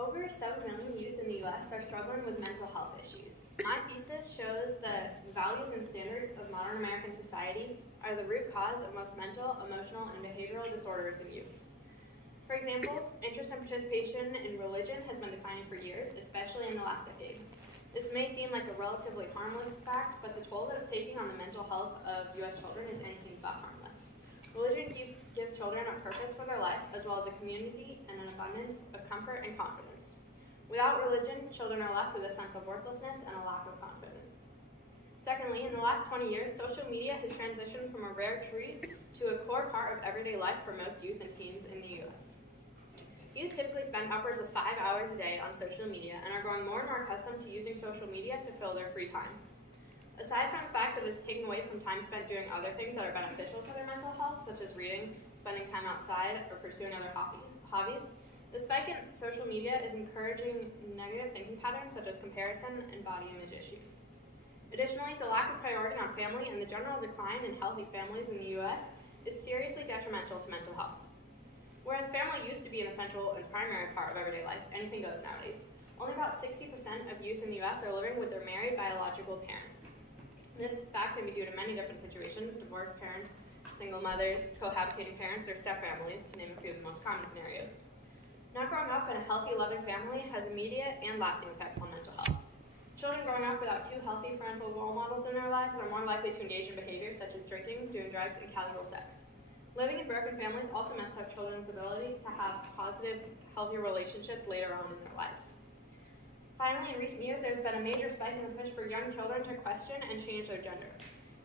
Over 7 million youth in the U.S. are struggling with mental health issues. My thesis shows that the values and standards of modern American society are the root cause of most mental, emotional, and behavioral disorders in youth. For example, interest and participation in religion has been declining for years, especially in the last decade. This may seem like a relatively harmless fact, but the toll that it's taking on the mental health of U.S. children is anything but harmless. Religion gives children a purpose for their life, as well as a community and an abundance of comfort and confidence. Without religion, children are left with a sense of worthlessness and a lack of confidence. Secondly, in the last 20 years, social media has transitioned from a rare treat to a core part of everyday life for most youth and teens in the U.S. Youth typically spend upwards of 5 hours a day on social media and are growing more and more accustomed to using social media to fill their free time. Aside from the fact that it's taken away from time spent doing other things that are beneficial for their mental health, such as reading, spending time outside, or pursuing other hobbies, the spike in social media is encouraging negative thinking patterns such as comparison and body image issues. Additionally, the lack of priority on family and the general decline in healthy families in the U.S. is seriously detrimental to mental health. Whereas family used to be an essential and primary part of everyday life, anything goes nowadays. Only about 60% of youth in the U.S. are living with their married biological parents. This fact can be due to many different situations: divorced parents, single mothers, cohabitating parents, or step-families, to name a few of the most common scenarios. Not growing up in a healthy, loving family has immediate and lasting effects on mental health. Children growing up without two healthy parental role models in their lives are more likely to engage in behaviors such as drinking, doing drugs, and casual sex. Living in broken families also messes up children's ability to have positive, healthy relationships later on in their lives. Finally, in recent years, there's been a major spike in the push for young children to question and change their gender.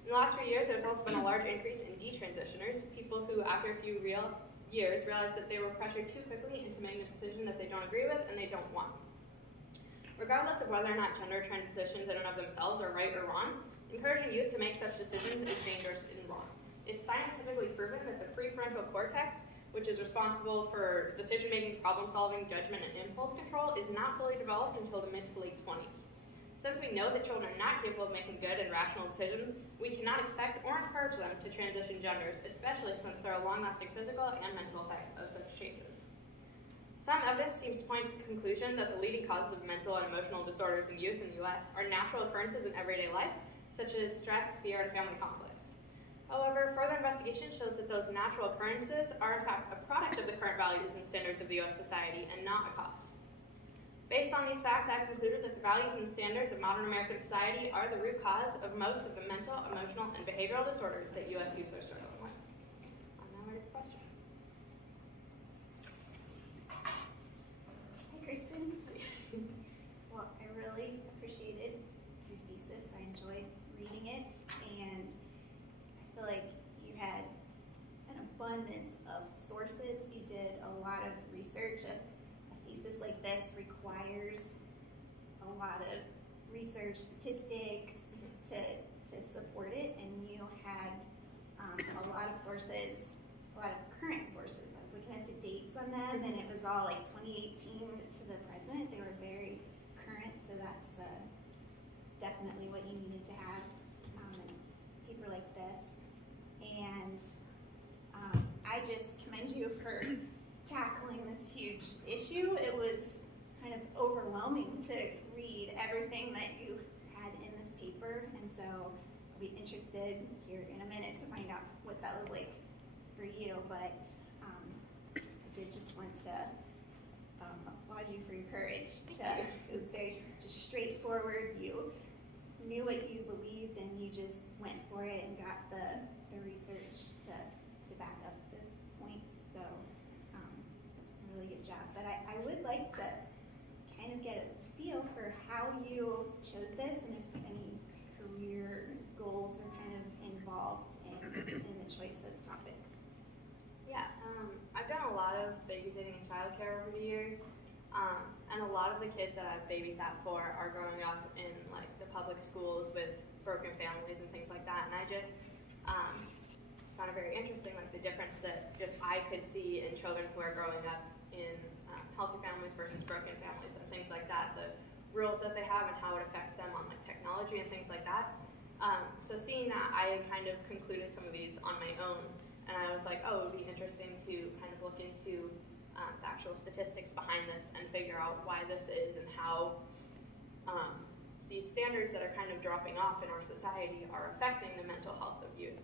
In the last few years, there's also been a large increase in detransitioners, people who, after a few years, realize that they were pressured too quickly into making a decision that they don't agree with and they don't want. Regardless of whether or not gender transitions in and of themselves are right or wrong, encouraging youth to make such decisions is dangerous and wrong. It's scientifically proven that the prefrontal cortex, which is responsible for decision-making, problem-solving, judgment, and impulse control, is not fully developed until the mid to late 20s. Since we know that children are not capable of making good and rational decisions, we cannot expect or encourage them to transition genders, especially since there are long-lasting physical and mental effects of such changes. Some evidence seems to point to the conclusion that the leading causes of mental and emotional disorders in youth in the U.S. are natural occurrences in everyday life, such as stress, fear, and family conflicts. However, further investigation shows that those natural occurrences are in fact a product of the current values and standards of the U.S. society and not a cause. Based on these facts, I've concluded that the values and standards of modern American society are the root cause of most of the mental, emotional, and behavioral disorders that U.S. youth are struggling with. I'm now ready for questions. Hi, Kristen. Well, I really appreciated your thesis. I enjoyed reading it, and I feel like you had an abundance of sources. You did a lot of research. A thesis like this requires a lot of research, statistics to support it, and you had a lot of sources, a lot of current sources. I was looking at the dates on them, and it was all like 2018 to the present. They were very current, so that's definitely what you needed to have in a paper like this. And I just commend you for tackling this huge issue. It was kind of overwhelming to read everything that you had in this paper, and so I'll be interested here in a minute to find out what that was like for you, but I did just want to applaud you for your courage. It was very just straightforward. You knew what you believed, and you just went for it and got the research to back up those points, so really good job. But I would like to kind of get a feel for how you chose this, and if any career goals are kind of involved in the choice of topics. Yeah, I've done a lot of babysitting and childcare over the years, and a lot of the kids that I've babysat for are growing up in like the public schools with broken families and things like that, and I just found it very interesting, like the difference that just I could see in children who are growing up in healthy families versus broken families and things like that, the rules that they have and how it affects them on like technology and things like that. So seeing that, I kind of concluded some of these on my own, and I was like, oh, it would be interesting to kind of look into the actual statistics behind this and figure out why this is and how these standards that are kind of dropping off in our society are affecting the mental health of youth.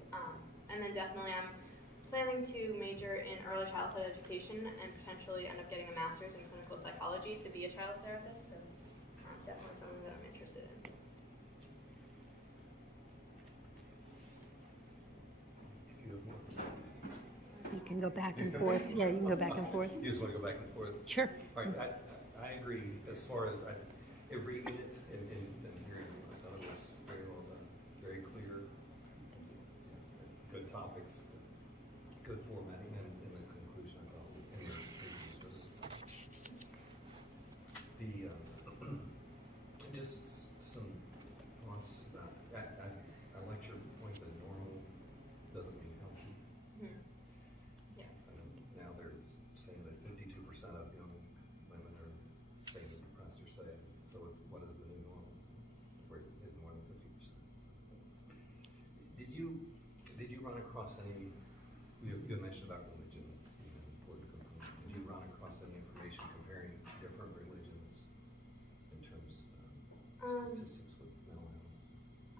And then definitely I'm planning to major in early childhood education and potentially end up getting a master's in clinical psychology to be a child therapist. So definitely something that I'm interested in. You can go back and forth. Yeah, you can go back and forth. You just want to go back and forth? Sure. All right, I agree as far as reading it and hearing it. I thought it was very well done, very clear, good topics, good formatting, and the conclusion I thought was just some thoughts about that. I like your point that normal doesn't mean healthy. Yeah. Now they're saying that 52% of young women are saying they're depressed or sad. So what is the new normal? We're at more than 50%. Did you run across any? You mentioned about religion being an important component. Did you run across any information comparing different religions in terms of statistics with mental health?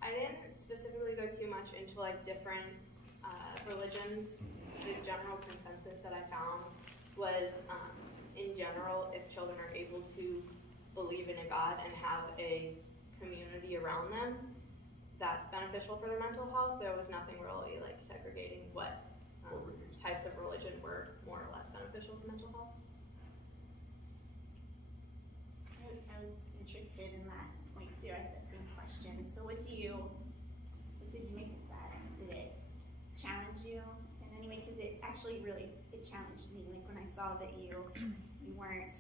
I didn't specifically go too much into like different religions. The general consensus that I found was, in general, if children are able to believe in a God and have a community around them, that's beneficial for their mental health. There was nothing really like segregating what types of religion were more or less beneficial to mental health. I was interested in that point too. I had that same question. So what did you make of that? Did it challenge you in any way? Because it actually it challenged me. Like when I saw that you weren't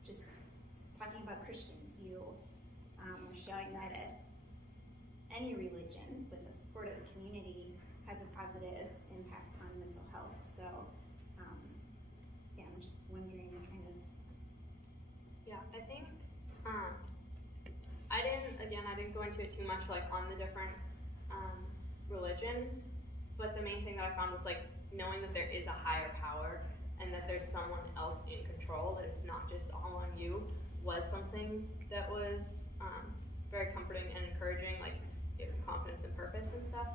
just talking about Christians, you were showing that any religion with a supportive community has a positive impact on mental health. So yeah, I'm just wondering kind of. Yeah, I think I didn't go into it too much like on the different religions, but the main thing that I found was like knowing that there is a higher power and that there's someone else in control, that it's not just all on you, was something that was very comforting and encouraging, like giving confidence and purpose and stuff.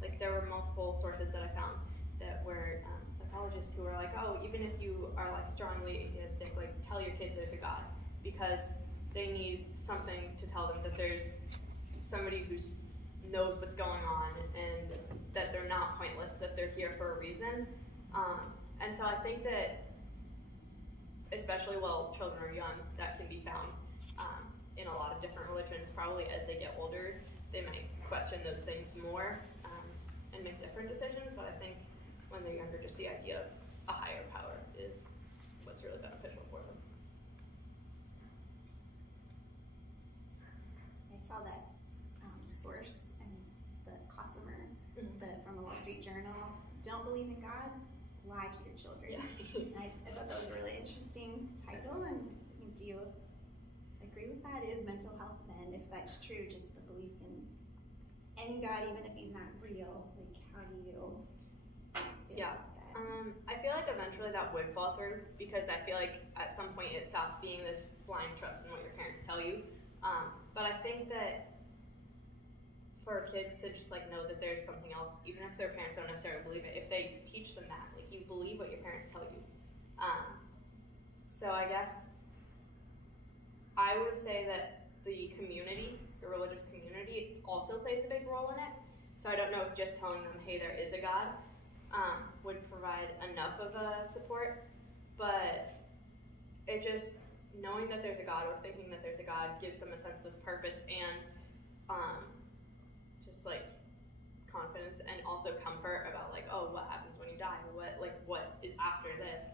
Like there were multiple sources that I found that were psychologists who were like, oh, even if you are like strongly atheistic, like tell your kids there's a God, because they need something to tell them that there's somebody who knows what's going on and that they're not pointless, that they're here for a reason. And so I think that, especially while children are young, that can be found in a lot of different religions. Probably as they get older, they might question those things more and make different decisions, but I think when they're younger, just the idea of a higher power is what's really beneficial for them. I saw that source in the Cossamer, from the Wall Street Journal. Don't believe in God, lie to your children. Yeah. I thought that was a really interesting title, and do you agree with that? Is mental health then, if that's true, just the belief in any God, even if he's not real? Like, how do you feel about that? I feel like eventually that would fall through, because I feel like at some point it stops being this blind trust in what your parents tell you. But I think that for kids to just like know that there's something else, even if their parents don't necessarily believe it, if they teach them that, like you believe what your parents tell you. So I guess I would say that the community, the religious community, also plays a big role in it. So I don't know if just telling them, hey, there is a God, would provide enough of a support, but it just, knowing that there's a God or thinking that there's a God gives them a sense of purpose and just like confidence and also comfort about like, oh, what happens when you die? What is after this?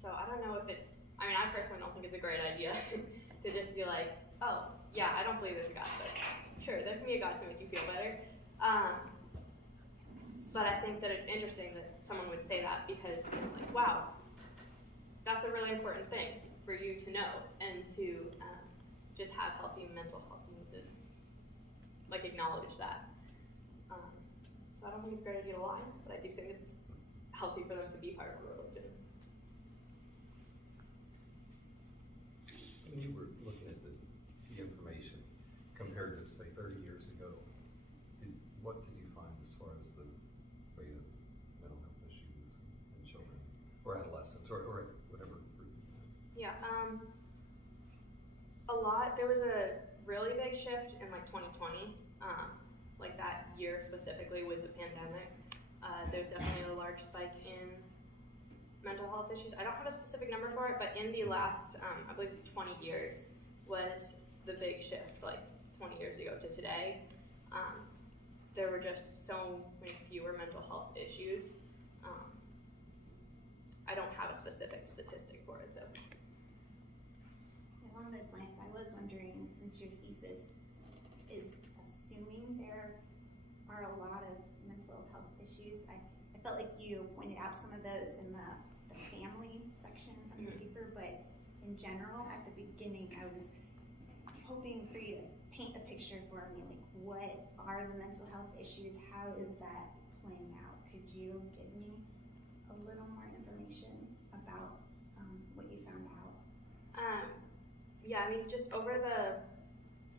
So I don't know if it's, I mean, I personally don't think it's a great idea to just be like, oh, yeah, I don't believe there's a God, but sure, there can be a God to make you feel better. But I think that it's interesting that someone would say that, because it's like, wow, that's a really important thing for you to know and to just have healthy mental health needs and like acknowledge that. So I don't think it's a great idea to lie, but I do think it's healthy for them to be part of a religion. when you were looking at the information compared to, say, 30 years ago, what did you find as far as the rate of mental health issues in children or adolescents or whatever group? Yeah, a lot. There was a really big shift in like 2020, like that year specifically with the pandemic. There's definitely a large spike in mental health issues. I don't have a specific number for it, but in the last, I believe it's 20 years, was the big shift, like 20 years ago to today. There were just so many fewer mental health issues. I don't have a specific statistic for it though. Along those lines, I was wondering, since your thesis is assuming there are a lot of mental health issues, I felt like you pointed out some of those in the family section of the paper, but in general, at the beginning, I was hoping for you to paint a picture for me, like what are the mental health issues? How is that playing out? Could you give me a little more information about what you found out? Yeah, I mean, just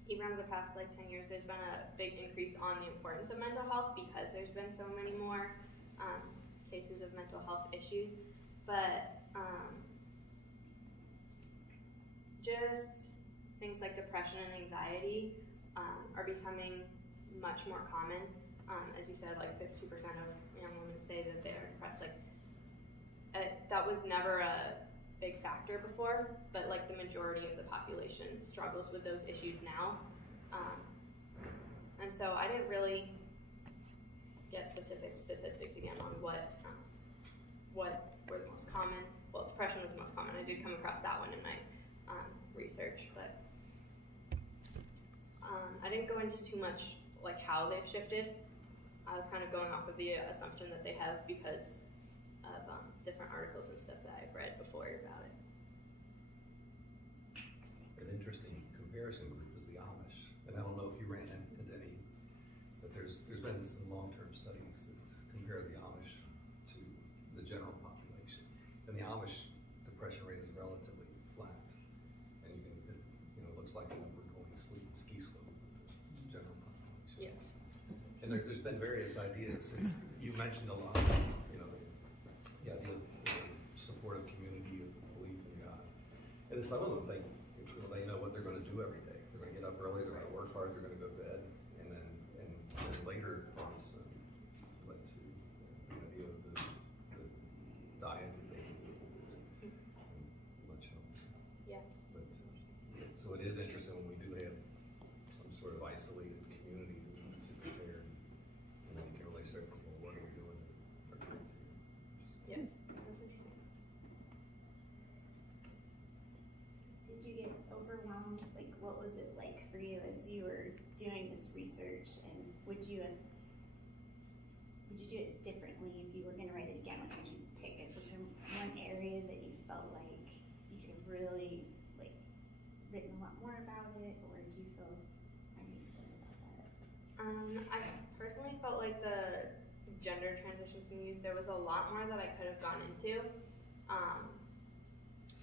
even over the past like 10 years, there's been a big increase on the importance of mental health because there's been so many more cases of mental health issues. But just things like depression and anxiety are becoming much more common. As you said, like 50% of young women say that they are depressed. Like that was never a big factor before, but like the majority of the population struggles with those issues now. And so I didn't really get specific statistics again on what were the most common. Well, depression was the most common. I did come across that one in my research, but I didn't go into too much like how they've shifted. I was kind of going off of the assumption that they have because of different articles and stuff that I've read before about it. An interesting comparison group is the Amish, and I don't know if you ran into any, but there's been some long-term studies that compare the Amish to the general population, and the Amish depression rate is relatively flat, and it looks like the number going ski slope with the general population. Yeah. And there's been various ideas. You mentioned a lot, the idea of supportive community, of belief in God. And some of them think, they know what they're going to do every day. They're going to get up early, they're going to work hard, they're going to go to bed, and then later thoughts led to the idea of the diet that they eat is much healthier. Yeah. But so it is interesting when we do have some sort of isolated community to prepare, and then you can really start thinking, well, what are we doing with our kids here? Yeah, that's interesting. Did you get overwhelmed? Like, what was it like for you as you were doing this research, and would you do it differently if you were going to write it again? Like, would you pick it? Was there one area that you felt like you could have really written a lot more about it, or do you feel feel about that? I personally felt like the gender transitions in youth, there was a lot more that I could have gone into,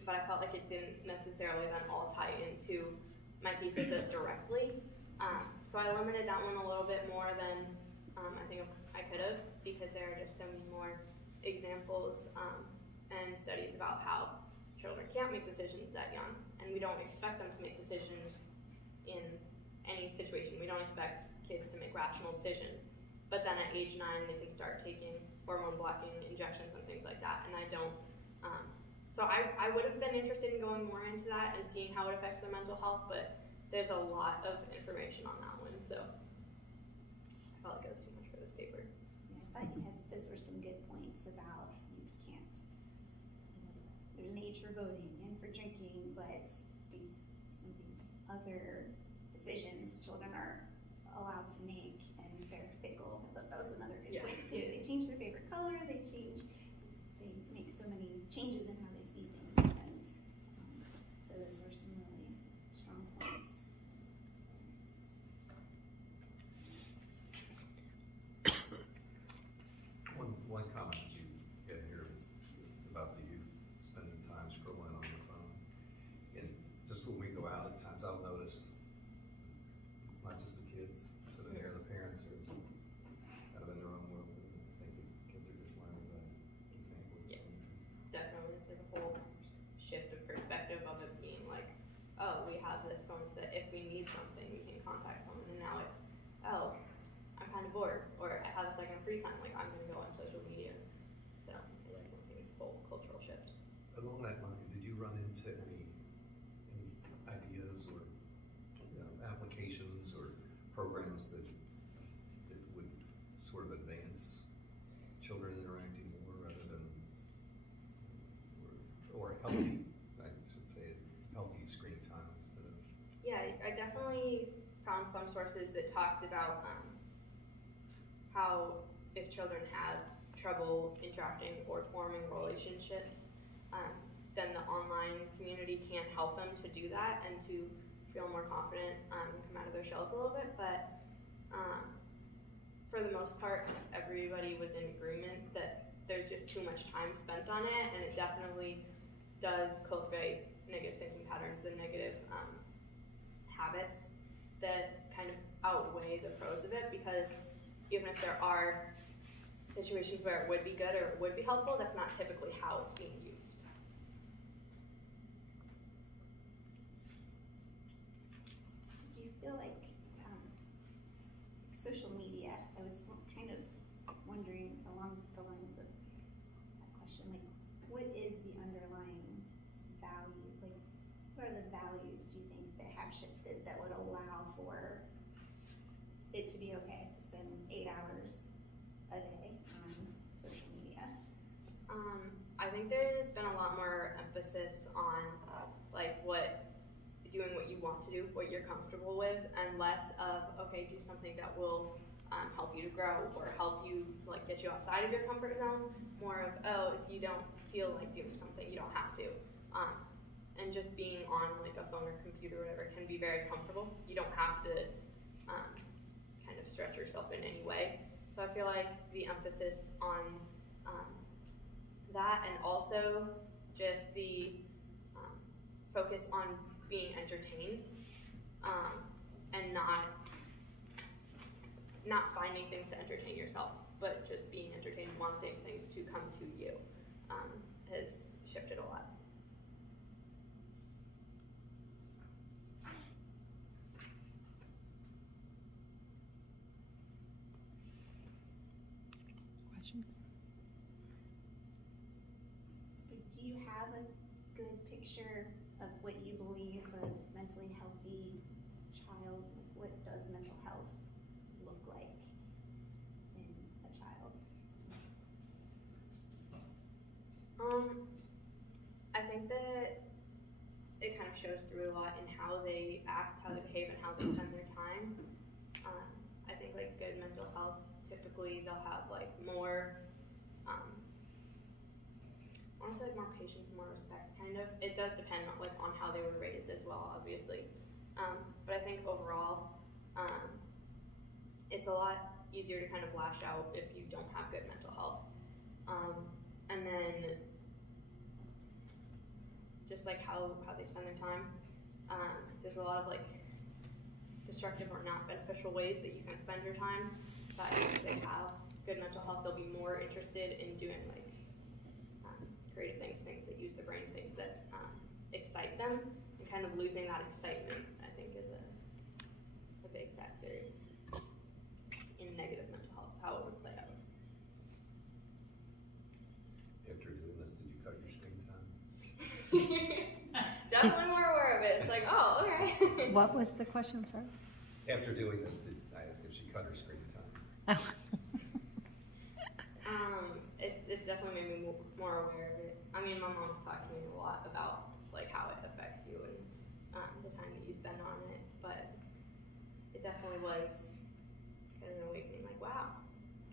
but I felt like it didn't necessarily then all tie into my thesis as directly. So I limited that one a little bit more than I think I could have, because there are just so many more examples and studies about how children can't make decisions that young, and we don't expect them to make decisions in any situation. We don't expect kids to make rational decisions, but then at age 9 they can start taking hormone blocking injections and things like that, and I don't. So I would have been interested in going more into that and seeing how it affects their mental health, but there's a lot of information on that one, so I felt like it was too much for this paper. Yeah, I thought those were some good points about you can't, there's an age for voting and for drinking, but some of these other decisions children are allowed to make, and they're fickle. I thought that was another good point too. They change their favorite color, they make so many changes in how they see things, and so those were some really strong points. One comment you had here was about the youth spending time scrolling on the phone. And just when we need something, we can contact someone. And now it's, oh, I'm kind of bored, or I have a second free time, like I'm gonna go on social media. So I think it's a whole cultural shift. Along that line, did you run into any ideas or applications or programs that would sort of advance children interacting more rather than, or healthy, I should say, healthy screen time instead of? Yeah, I definitely found some sources that talked about how if children have trouble interacting or forming relationships, then the online community can help them to do that and to feel more confident and come out of their shells a little bit. But for the most part, everybody was in agreement that there's just too much time spent on it, and it definitely does cultivate negative thinking patterns and negative habits that kind of outweigh the pros of it, because even if there are situations where it would be good or it would be helpful, that's not typically how it's being used. Did you feel like social media, I was kind of wondering along the lines of that question, like what is the underlying value? Like what are the values do you think that have shifted that would allow for it to be okay to spend 8 hours a day on social media? I think there's been a lot more emphasis on like doing what you want to do, what you're comfortable with, and less of, okay, do something that will help you to grow or help you like get you outside of your comfort zone. More of, oh, if you don't feel like doing something, you don't have to. And just being on like a phone or computer or whatever can be very comfortable. You don't have to kind of stretch yourself in any way. So I feel like the emphasis on that, and also just the focus on being entertained and not finding things to entertain yourself, but just being entertained, wanting things to come to you, has shifted a lot. Questions? So do you have a good picture of what you believe a mentally healthy child, what does mental health look like in a child? I think that it kind of shows through a lot in how they act, how they behave, and how they spend their time. I think like good mental health, typically they'll have like more, I want to say like more patience, more respect, kind of. It does depend on like on how they were raised as well, obviously. But I think overall, it's a lot easier to kind of lash out if you don't have good mental health. And then just like how they spend their time. There's a lot of like destructive or not beneficial ways that you can spend your time. But if they have good mental health, they'll be more interested in doing like creative things that use the brain, things that excite them, and kind of losing that excitement, I think, is a big factor in negative mental health, how it would play out. After doing this, did you cut your screen time? Definitely more aware of it. It's like, oh, okay. What was the question? I'm sorry. After doing this, did I ask if she cut her screen time? Oh. It's definitely made me more aware of it. I mean, my mom's talked to me a lot about like how it affects you and the time that you spend on it, but it definitely was kind of an awakening. Like, wow,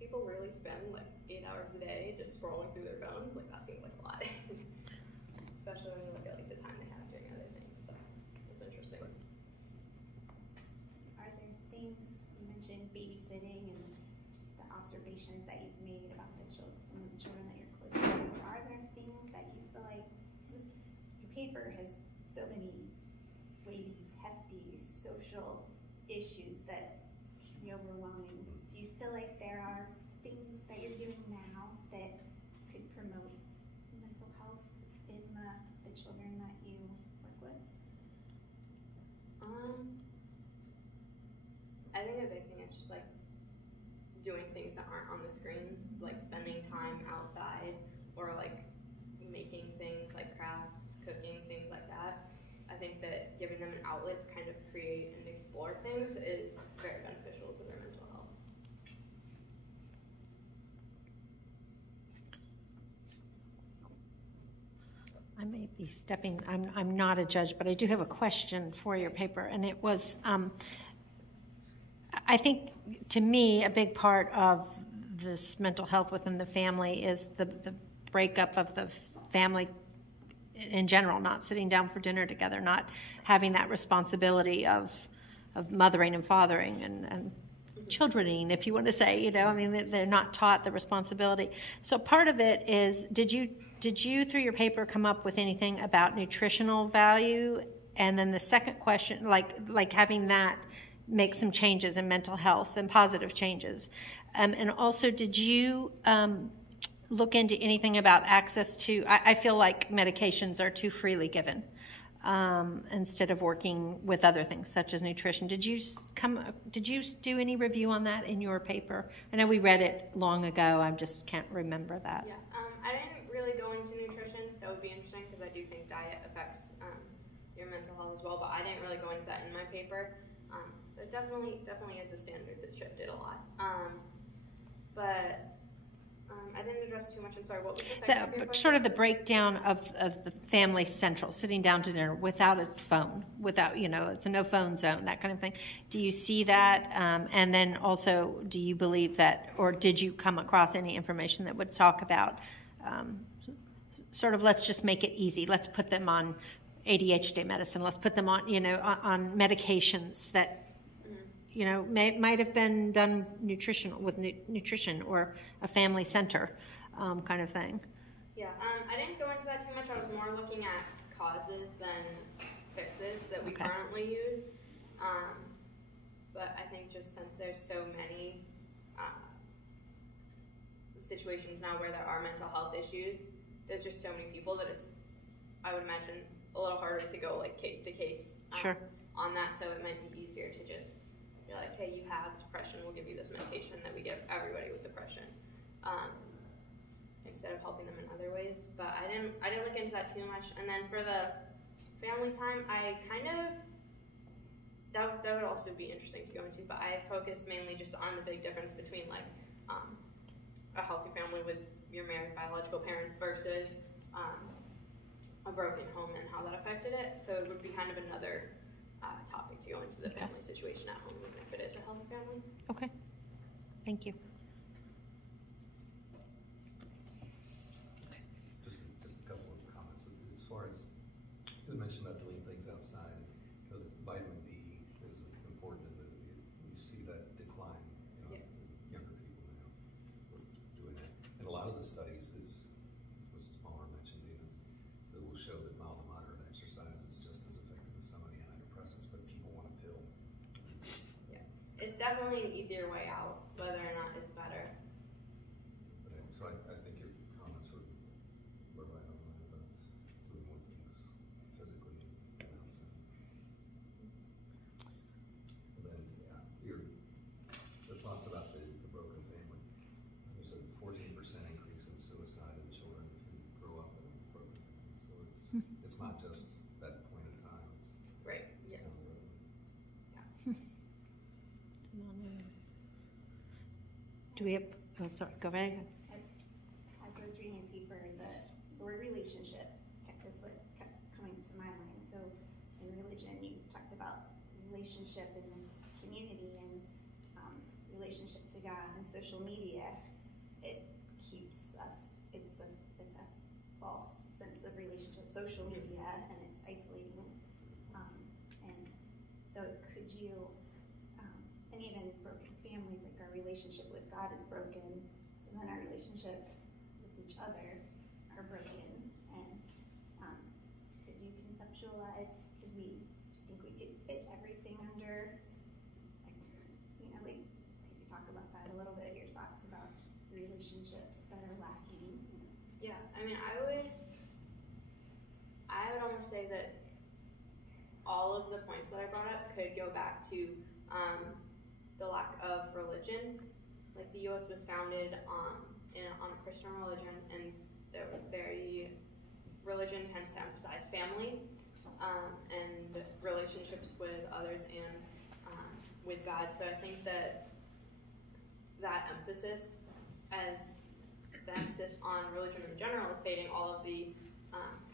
people really spend like 8 hours a day just scrolling through their phones. Like that seems like a lot, especially when you look at like the time they have doing other things. So it's interesting. Are there things, you mentioned babysitting and just the observations that you've made about the children, some of the children that you're close to, are there things that you feel like, your paper has so many weighty, hefty social issues that can be overwhelming. Do you feel like there are things that you're doing now that could promote mental health in the children that you work with? doing things that aren't on the screens, like spending time outside, or like making things like crafts, cooking, things like that. I think that giving them an outlet to kind of create and explore things is very beneficial to their mental health. I may be stepping, I'm not a judge, but I do have a question for your paper, and it was, I think, to me, a big part of this mental health within the family is the breakup of the family in general, not sitting down for dinner together, not having that responsibility of mothering and fathering and childrening, if you want to say, I mean, they're not taught the responsibility. So part of it is, did you through your paper come up with anything about nutritional value? And then the second question, like having that make some changes in mental health and positive changes. And also, did you look into anything about access to, I feel like medications are too freely given instead of working with other things such as nutrition. Did you do any review on that in your paper? I know we read it long ago, I just can't remember that. Yeah, I didn't really go into nutrition. That would be interesting because I do think diet affects your mental health as well, but I didn't really go into that in my paper. But definitely is a standard that's shifted a lot. But I didn't address too much. I'm sorry, what was the second part of your question? Sort of the breakdown of the family central, sitting down to dinner without a phone, without, it's a no phone zone, that kind of thing. Do you see that? And then also, do you believe that, or did you come across any information that would talk about sort of, let's just make it easy. Let's put them on ADHD medicine. Let's put them on, on medications that, might have been done nutrition or a family center kind of thing. Yeah, I didn't go into that too much. I was more looking at causes than fixes that we currently use. But I think just since there's so many situations now where there are mental health issues, there's just so many people that it's, I would imagine, a little harder to go like case to case on that. So it might be easier to just be like, hey, you have depression, we'll give you this medication that we give everybody with depression, instead of helping them in other ways. But I didn't look into that too much. And then for the family time, I kind of, that would also be interesting to go into, but I focused mainly just on the big difference between like a healthy family with your married biological parents versus a broken home and how that affected it. So it would be kind of another topic to go into the family situation at home, even if it is a healthy family. Okay, thank you. Just a couple of comments. As far as you mentioned about doing things outside, the vitamin D is important, and you see that decline in younger people now. We're doing that, and a lot of the studies is Mrs. Palmer mentioned, that will show that mild to moderate exercise is just as effective as some of the antidepressants, but people want a pill. Yeah, it's definitely an easier way out, whether or not it's better. But so I think your comments were right on line about doing more things physically and outside. And then, the thoughts about the broken family. There's a 14% increase in suicide in children who grow up in a broken family. So it's not just that point in time. It's right. It's down the road. Do we have, sorry, go right ahead. As I was reading the paper, the word relationship is what kept coming to my mind. So in religion, you talked about relationship in the community and relationship to God. And social media, it keeps us, it's a false sense of relationship, social media, and it's isolating. And so could you, and even broken families, like our relationship with God is broken, so then our relationships with each other are broken. And could you conceptualize, could you fit everything under, like, could you talk about that a little bit, your thoughts about just the relationships that are lacking? Yeah, I mean, I would almost say that all of the points that I brought up could go back to the lack of religion. like the U.S. was founded on a Christian religion, and there was religion tends to emphasize family and relationships with others and with God. So I think that emphasis, as the emphasis on religion in general, is fading all of the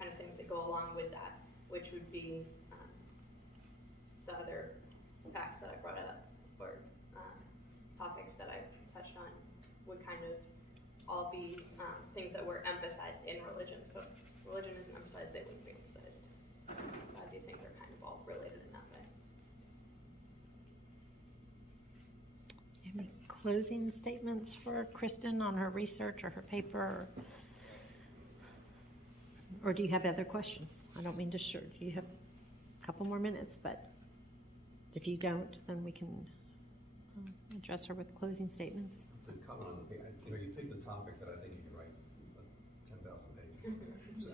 kind of things that go along with that, which would be the other facts that I brought up, or topics that I touched on, would kind of all be things that were emphasized in religion. So if religion isn't emphasized, they wouldn't be emphasized. So I do think they're kind of all related in that way. Any closing statements for Kristen on her research or her paper? Or do you have other questions? I don't mean to short. You have a couple more minutes, but if you don't, then we can address her with closing statements. To comment on you picked a topic that I think you can write 10,000 pages. So,